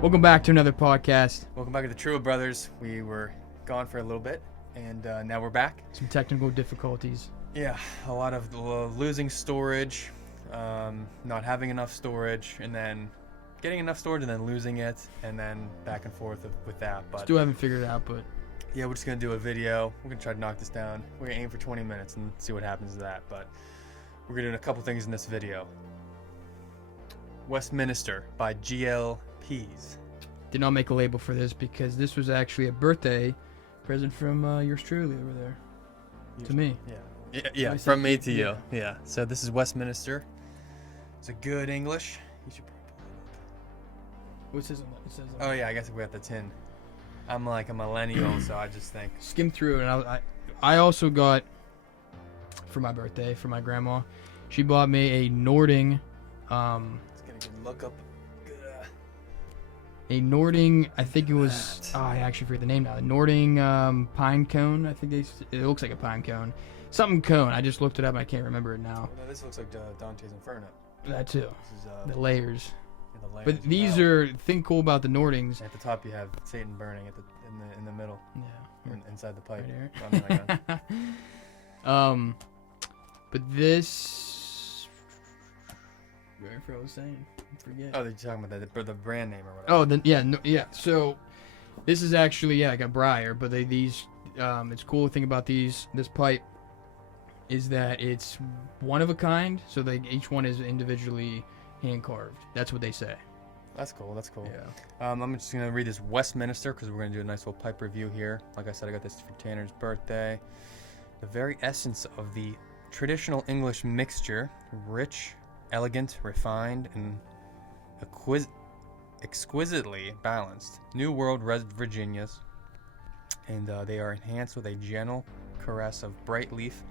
Welcome back to another podcast. Welcome back to the True Brothers. We were gone for a little bit, and now we're back. Some technical difficulties. Yeah, a lot of losing storage, not having enough storage, and then getting enough storage and then losing it, and then back and forth with that. But Still haven't figured it out, but yeah, we're just going to do a video. We're going to try to knock this down. We're going to aim for 20 minutes and see what happens to that. But we're going to do a couple things in this video. Westminster by G.L. Pease. did not make a label for this because this was actually a birthday present from yours truly over there. To me. Yeah, from me to you. Yeah. So this is Westminster. It's a good English. You should probably pull it up. What says on that? It says Oh yeah, I guess we got the tin. I'm like a millennial, so I just think. Skim through it, and I also got for my birthday for my grandma. She bought me a Nording. It's gonna get look up. A Nording, I think it was. Oh, I actually forget the name now. The Nording pine cone. I think it looks like a pine cone. Something cone. I just looked it up. And I can't remember it now. No, this looks like Dante's Inferno. That too. This is, The layers. yeah, the layers But of these metal. are thing cool about the Nordings. At the top, you have Satan burning in the middle, Yeah. inside the pipe. Right here. Running like a- But this. I forgot what I was saying. I forget. Oh, they're talking about the brand name or whatever. Oh, yeah. So this is actually like a briar, but these. It's cool thing about this pipe is that it's one of a kind. So each one is individually hand carved. That's what they say. That's cool. That's cool. Yeah. I'm just gonna read this Westminster because we're gonna do a nice little pipe review here. Like I said, I got this for Tanner's birthday. The very essence of the traditional English mixture, rich, elegant, refined, and exquisitely balanced. New World Red Virginias, and they are enhanced with a gentle caress of bright leaf,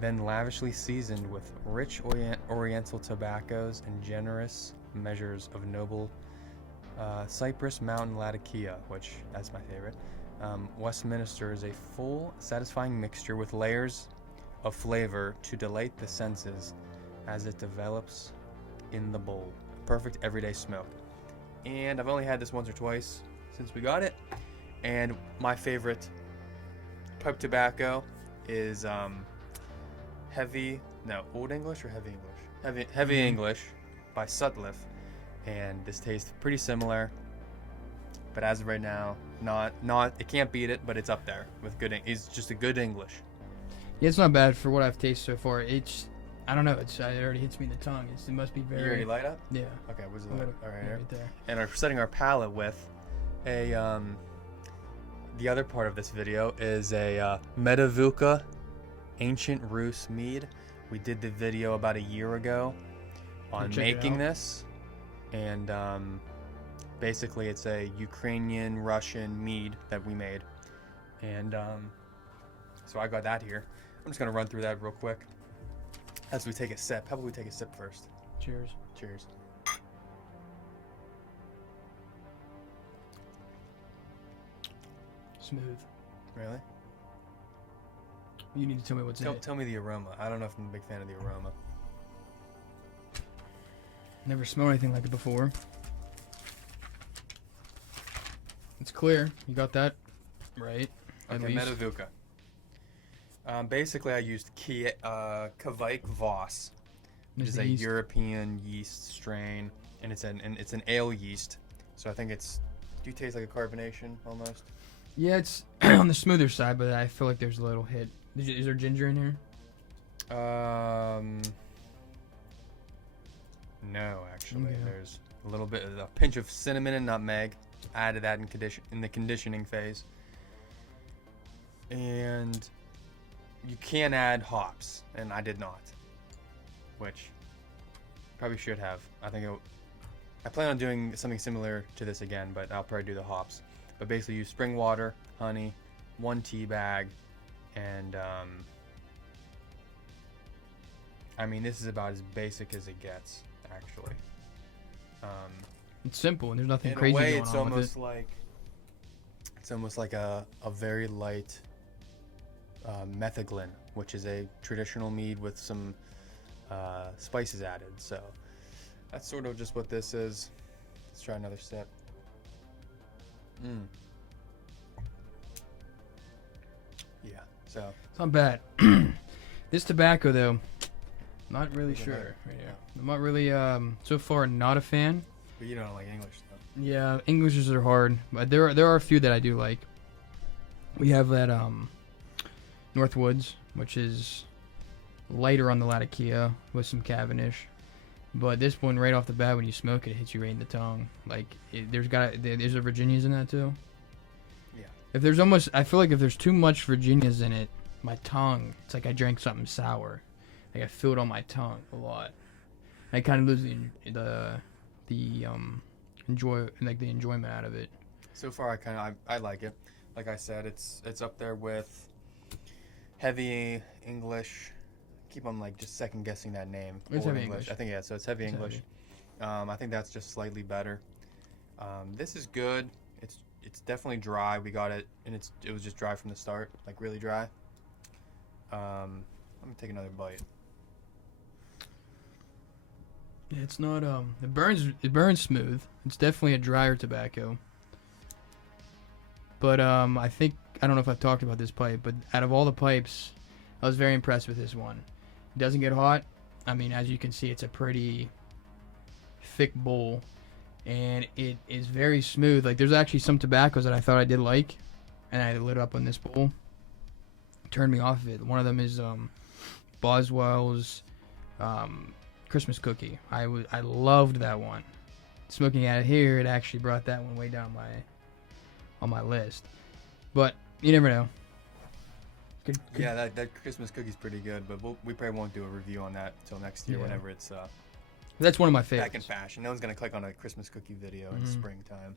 then lavishly seasoned with rich oriental tobaccos and generous measures of noble Cypress Mountain Latakia, which that's my favorite. Westminster is a full, satisfying mixture with layers of flavor to delight the senses as it develops in the bowl. Perfect everyday smoke. And I've only had this once or twice since we got it. And my favorite pipe tobacco is Old English or Heavy English? Heavy English by Sutliff. And this tastes pretty similar. But as of right now, it can't beat it, but it's up there with good. It's just a good English. Yeah, it's not bad for what I've tasted so far. I don't know. It already hits me in the tongue. It must be very. You already light up? Yeah. Okay, where's the I'm light? gonna- All right, yeah, here. right there. And we're setting our palette with a the other part of this video is a Medovukha Ancient Rus Mead. We did the video about a year ago on Check it making out. this, and basically it's a Ukrainian Russian mead that we made, and so I got that here. I'm just gonna run through that real quick as we take a sip. How about we take a sip first? Cheers. Cheers. Smooth. Really? You need to tell me what's in it. Tell me the aroma. I don't know if I'm a big fan of the aroma. Never smelled anything like it before. It's clear. You got that right. At Okay, least. Medovukha. Basically, I used Kvaik Voss, which is a yeast. European yeast strain, and it's an ale yeast. So I think it's. Do you taste like a carbonation almost? Yeah, it's on the smoother side, but I feel like there's a little hit. Is there ginger in here? No, actually, Okay. there's a little bit, a pinch of cinnamon and nutmeg. Added that in the conditioning phase, and you can add hops, and I did not, which probably should have. I plan on doing something similar to this again, but I'll probably do the hops. But basically, use spring water, honey, 1 tea bag, and I mean, this is about as basic as it gets, actually. It's simple, and there's nothing In crazy a way, going it's on with almost it. like a very light metheglin, which is a traditional mead with some spices added. So that's sort of just what this is. Let's try another sip. Mm. Yeah. So. It's not bad. This tobacco though, not really Doesn't sure. matter. Yeah. I'm not really so far not a fan. But you don't like English though. Yeah, Englishes are hard, but there are a few that I do like. We have that Northwoods, which is lighter on the Latakia with some Cavendish. But this one, right off the bat, when you smoke it, it hits you right in the tongue. Like, there's a Virginias in that too. Yeah. If there's I feel like if there's too much Virginias in it, my tongue, it's like I drank something sour. Like I feel it on my tongue a lot. I kind of lose the enjoyment out of it. So far, I like it. Like I said, it's up there with heavy English. Keep on like just second guessing that name. It's Old heavy English. I think so it's heavy English. I think that's just slightly better. This is good. It's definitely dry. We got it, and it was just dry from the start, like really dry. I'm gonna take another bite. Yeah, it's not it burns smooth. It's definitely a drier tobacco. But I think I don't know if I've talked about this pipe, but out of all the pipes, I was very impressed with this one. It doesn't get hot. I mean, as you can see, it's a pretty thick bowl, and it is very smooth. Like there's actually some tobaccos that I thought I did like, and I lit up on this bowl. Turned me off of it. One of them is Boswell's Christmas cookie. I loved that one. Smoking at it here, it actually brought that one way down on my list. But you never know. Good. Yeah, that Christmas cookie's pretty good, but we probably won't do a review on that until next year, whenever it's that's one of my favorites. back in fashion. No one's gonna click on a Christmas cookie video in springtime.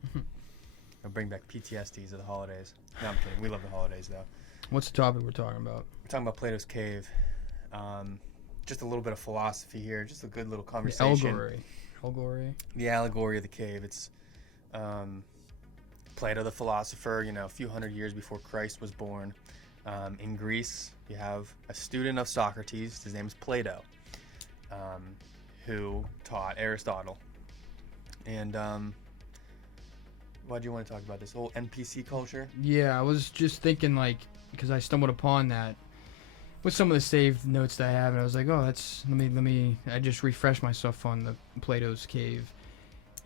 I'll bring back PTSDs of the holidays. No, I'm kidding. We love the holidays though. What's the topic we're talking about? We're talking about Plato's Cave. Just a little bit of philosophy here. Just a good little conversation. Allegory. The allegory of the cave. It's Plato, the philosopher. A few hundred years before Christ was born. In Greece, you have a student of Socrates. His name is Plato, who taught Aristotle. And why do you want to talk about this whole NPC culture? Yeah, I was just thinking, like, because I stumbled upon that with some of the saved notes that I have, and I was like, oh, let me. I just refreshed myself on the Plato's Cave,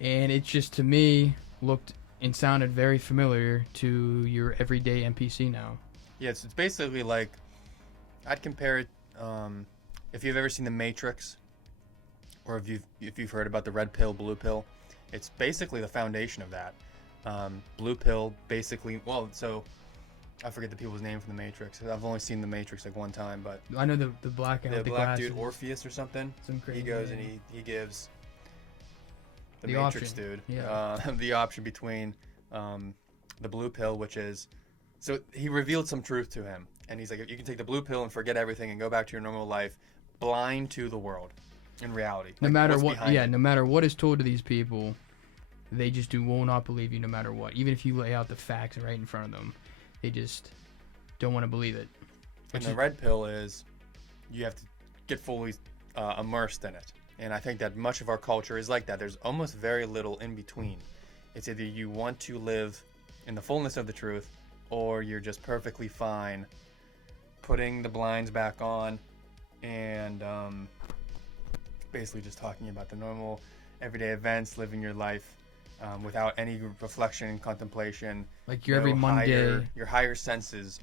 and it just to me looked and sounded very familiar to your everyday NPC now. Yeah, it's basically like, I'd compare it, if you've ever seen The Matrix, or if you've heard about the red pill, blue pill, it's basically the foundation of that. Blue pill, basically, so I forget the people's name from The Matrix. I've only seen The Matrix like one time, but I know the black guy the with the black glasses. dude, Orpheus or something. Some crazy He goes name. and he gives the The Matrix option. dude Yeah. the option between the blue pill, which is, so he revealed some truth to him, and he's like, you can take the blue pill and forget everything and go back to your normal life, blind to the world, in reality. No Like, matter what's what, behind it. no matter what is told to these people, they just will not believe you no matter what. Even if you lay out the facts right in front of them, they just don't want to believe it. And the red pill is, you have to get fully immersed in it. And I think that much of our culture is like that. There's almost very little in between. It's either you want to live in the fullness of the truth, or you're just perfectly fine putting the blinds back on and basically just talking about the normal everyday events, living your life without any reflection and contemplation. Like your every Monday. Your higher senses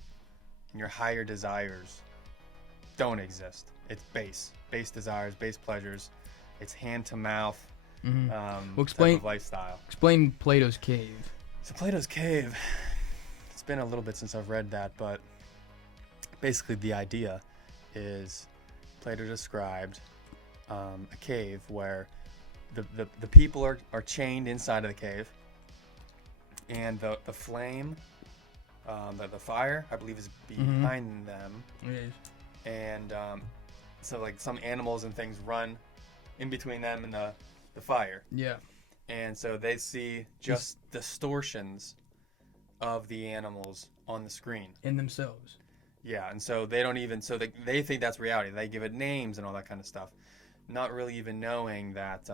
and your higher desires don't exist. It's base desires, base pleasures. It's hand to mouth type of lifestyle. Explain Plato's Cave. So Plato's Cave, it's been a little bit since I've read that, but basically the idea is Plato described a cave where the people are chained inside of the cave, and the flame, the fire, I believe, is behind them. It is. And so like some animals and things run in between them and the fire. Yeah. And so they see just distortions of the animals on the screen. In themselves. Yeah, and so they don't even, so they think that's reality. They give it names and all that kind of stuff, not really even knowing that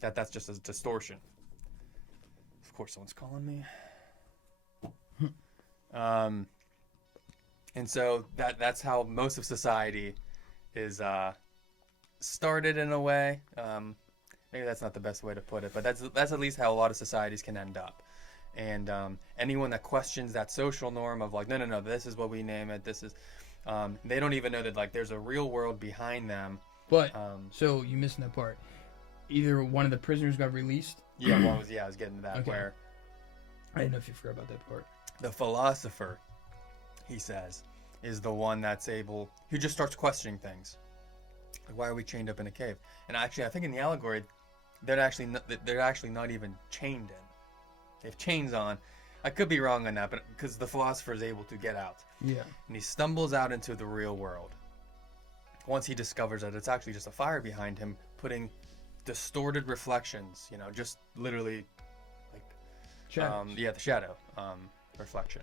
that's just a distortion. Of course, someone's calling me. And so that's how most of society is started in a way. Maybe that's not the best way to put it, but that's at least how a lot of societies can end up. And anyone that questions that social norm of like, no, this is what we name it. This is, they don't even know that like there's a real world behind them. But so you missing that part. Either one of the prisoners got released. Yeah, I was getting to that. Okay. Where I didn't know if you forgot about that part. The philosopher, he says, is the one that's able, who just starts questioning things. Like, why are we chained up in a cave? And actually, I think in the allegory, they're actually not even chained in. They have chains on. I could be wrong on that, but because the philosopher is able to get out. Yeah. And he stumbles out into the real world. Once he discovers that it's actually just a fire behind him, putting distorted reflections, just literally like the shadow reflection.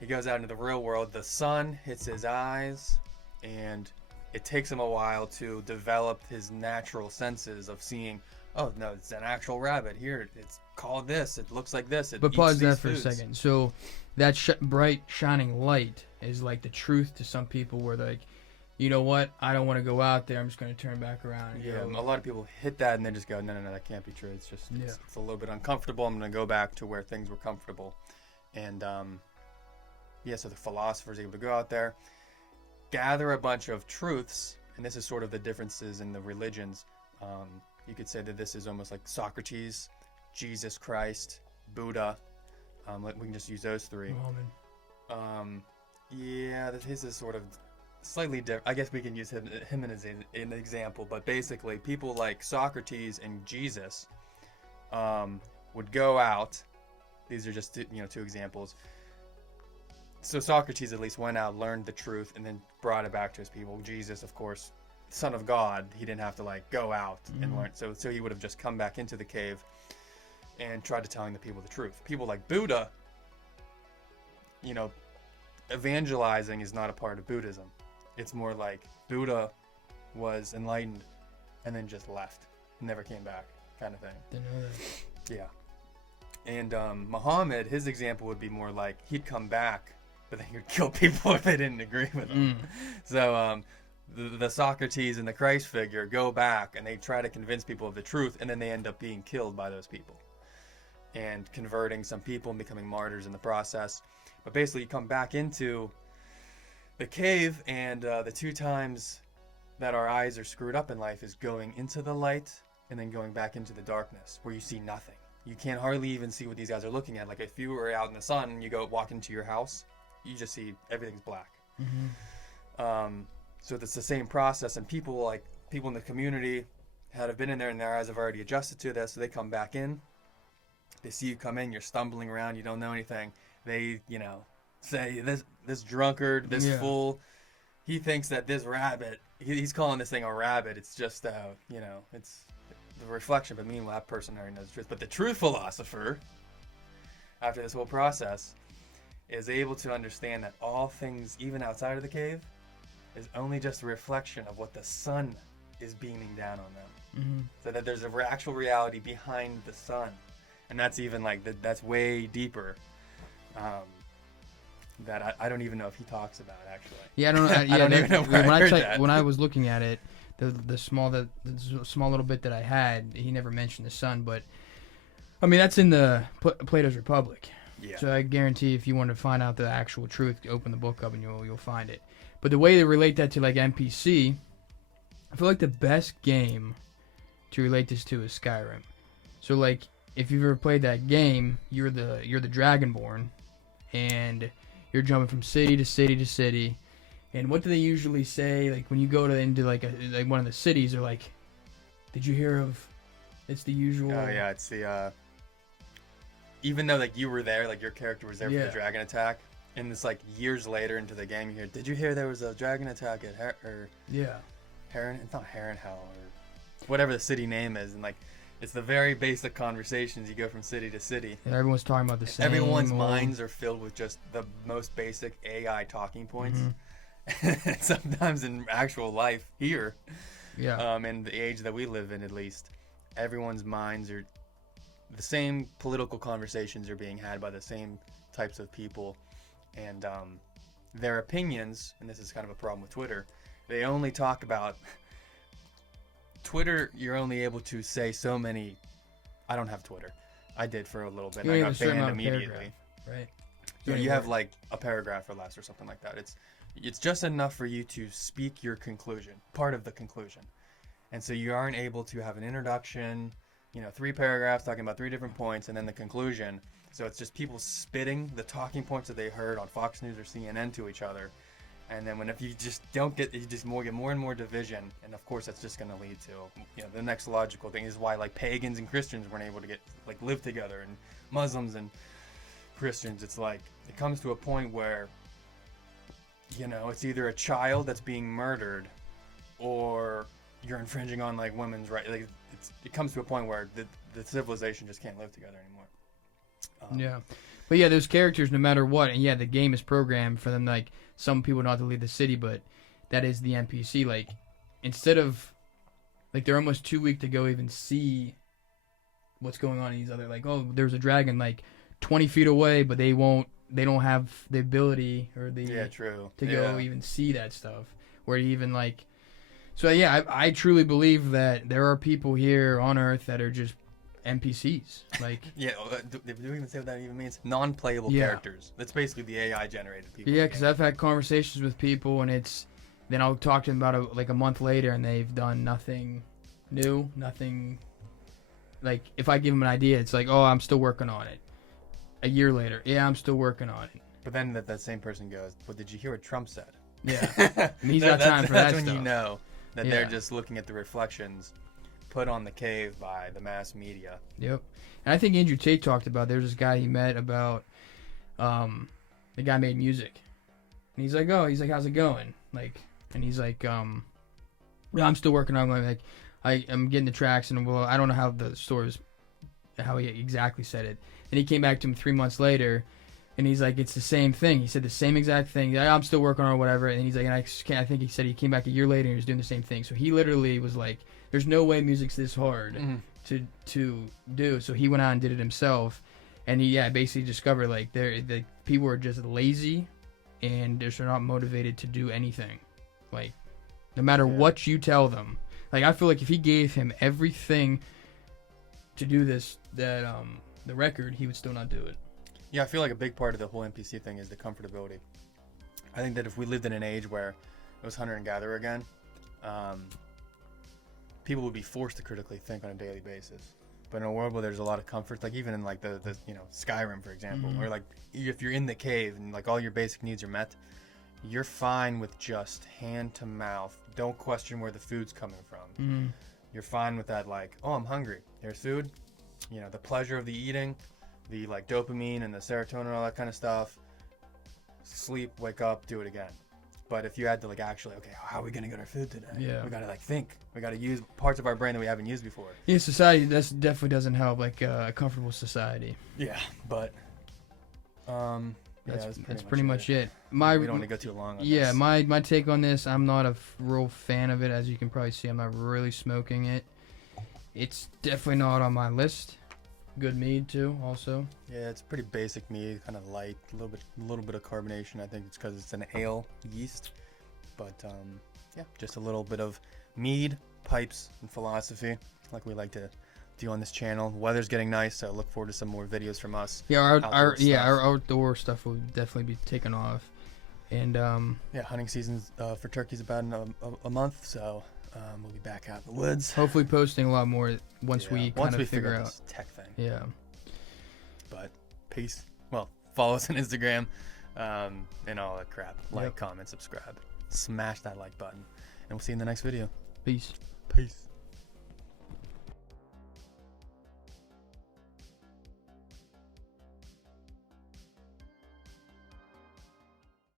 He goes out into the real world. The sun hits his eyes, and it takes him a while to develop his natural senses of seeing, oh no, it's an actual rabbit here. It's called this. It looks like this. But pause that for a second. So that bright shining light is like the truth to some people, where like, you know what? I don't want to go out there. I'm just going to turn back around. And go. A lot of people hit that and they just go, no, that can't be true. It's just it's a little bit uncomfortable. I'm going to go back to where things were comfortable. And so the philosopher is able to go out there, gather a bunch of truths, and this is sort of the differences in the religions. You could say that this is almost like Socrates, Jesus Christ, Buddha. We can just use those three. His is sort of slightly different. I guess we can use him as an example, but basically people like Socrates and Jesus would go out. These are just two examples. So Socrates at least went out, learned the truth, and then brought it back to his people. Jesus, of course, Son of God, he didn't have to like go out and learn. So he would have just come back into the cave and tried to telling the people the truth. People like Buddha, evangelizing is not a part of Buddhism. It's more like Buddha was enlightened and then just left, never came back, kind of thing. Didn't know that. Yeah. And Muhammad, his example would be more like he'd come back, but then he would kill people if they didn't agree with him. So the Socrates and the Christ figure go back and they try to convince people of the truth, and then they end up being killed by those people and converting some people and becoming martyrs in the process. But basically, you come back into the cave, and the two times that our eyes are screwed up in life is going into the light and then going back into the darkness, where you see nothing. You can't hardly even see what these guys are looking at. Like if you were out in the sun and you walk into your house, you just see everything's black. So it's the same process, and people in the community have been in there and their eyes have already adjusted to this, so they come back in. They see you come in, you're stumbling around, you don't know anything. They, say this drunkard, this fool, he thinks that this rabbit, he's calling this thing a rabbit. It's just, it's the reflection. But meanwhile, that person already knows the truth. But the truth philosopher, after this whole process, is able to understand that all things, even outside of the cave, is only just a reflection of what the sun is beaming down on them. So that there's an actual reality behind the sun. And that's even that's way deeper. That I don't even know if he talks about, actually. Yeah, I don't know. I don't even know where I heard that. When I was looking at it, the small little bit that I had, he never mentioned the sun, but I mean that's in the Plato's Republic. Yeah. So I guarantee if you want to find out the actual truth, open the book up and you'll find it. But the way they relate that to like NPC, I feel like the best game to relate this to is Skyrim. So like if you've ever played that game, you're the Dragonborn, and you're jumping from city to city to city. And what do they usually say? Like when you go into like one of the cities, they're like, "Did you hear of?" It's the usual. Oh yeah, it's the. Even though like you were there, like your character was there for the dragon attack, and it's like years later into the game, you hear, "Did you hear there was a dragon attack at Heron? It's not Harrenhal or whatever the city name is," and like. It's the very basic conversations. You go from city to city. And everyone's talking about the same. Everyone's minds are filled with just the most basic AI talking points. Sometimes in actual life here, in the age that we live in at least, everyone's minds are the same. Political conversations are being had by the same types of people. and their opinions, and this is kind of a problem with Twitter, they only talk about Twitter. You're only able to say so many. I don't have Twitter. I did for a little bit. You And I only have got a certain banned amount of immediately. paragraph, right? Yeah, you Anyway. have like a paragraph or less or something like that. It's just enough for you to speak your conclusion, part of the conclusion. And so you aren't able to have an introduction, 3 paragraphs talking about 3 different points, and then the conclusion. So it's just people spitting the talking points that they heard on Fox News or CNN to each other. And then if you just don't get, you just get more and more division. And of course, that's just going to lead to, the next logical thing is why like pagans and Christians weren't able to live together, and Muslims and Christians. It's like, it comes to a point where, it's either a child that's being murdered, or you're infringing on like women's rights. Like it comes to a point where the civilization just can't live together anymore. Yeah, but yeah, those characters, no matter what, and yeah, the game is programmed for them. Like some people not to leave the city, but that is the NPC. Like instead of like they're almost too weak to go even see what's going on in these other. Like, oh, there's a dragon like 20 feet away, but they don't have the ability or the to go even see that stuff. Where even like, so yeah, I truly believe that there are people here on Earth that are just NPCs. Like do we even say what that even means? Non-playable characters. That's basically the AI generated people. Yeah, because I've had conversations with people, and then I'll talk to them about like a month later, and they've done nothing new, nothing. Like if I give them an idea, it's like, oh, I'm still working on it. A year later, yeah, I'm still working on it. But then that same person goes, well, did you hear what Trump said? Yeah, and he's got time for that That's when stuff. you know that they're just looking at the reflections put on the cave by the mass media. Yep. And I think Andrew Tate talked about, there's this guy he met about, the guy made music. And he's like, how's it going? Like, and he's like, I'm still working on it. Like, I'm getting the tracks, and well, I don't know how the story is, how he exactly said it. And he came back to him 3 months later, and he's like, it's the same thing. He said the same exact thing. I'm still working on it or whatever. And he's like, and I think he said he came back a year later and he was doing the same thing. So he literally was like, there's no way music's this hard to do. So he went out and did it himself. And he basically discovered like the people are just lazy and they're not motivated to do anything. Like no matter what you tell them. Like I feel like if he gave him everything to do the record, he would still not do it. Yeah, I feel like a big part of the whole NPC thing is the comfortability. I think that if we lived in an age where it was hunter and gatherer again, people would be forced to critically think on a daily basis. But in a world where there's a lot of comfort, like even in like the Skyrim, for example, where like if you're in the cave and like all your basic needs are met, you're fine with just hand to mouth. Don't question where the food's coming from. You're fine with that, like, oh, I'm hungry. There's food. The pleasure of the eating, the like dopamine and the serotonin and all that kind of stuff. Sleep, wake up, do it again. But if you had to like actually, okay, how are we gonna get our food today? Yeah. We gotta like think. We gotta use parts of our brain that we haven't used before. Yeah, society definitely doesn't help like a comfortable society. Yeah, but that's pretty much it. We don't want to go too long on this. my take on this, I'm not a real fan of it. As you can probably see, I'm not really smoking it. It's definitely not on my list. Good mead too, also. Yeah, it's pretty basic mead, kind of light, a little bit of carbonation. I think it's because it's an ale yeast, but just a little bit of mead, pipes, and philosophy, like we like to do on this channel. The weather's getting nice, so I look forward to some more videos from us. Yeah, our outdoor stuff will definitely be taken off, and hunting season's for turkeys about in a month, so. We'll be back out in the woods. Hopefully posting a lot more once we figure out this tech thing. Yeah. But peace. Well, follow us on Instagram and all that crap. Like, comment, subscribe. Smash that like button. And we'll see you in the next video. Peace. Peace.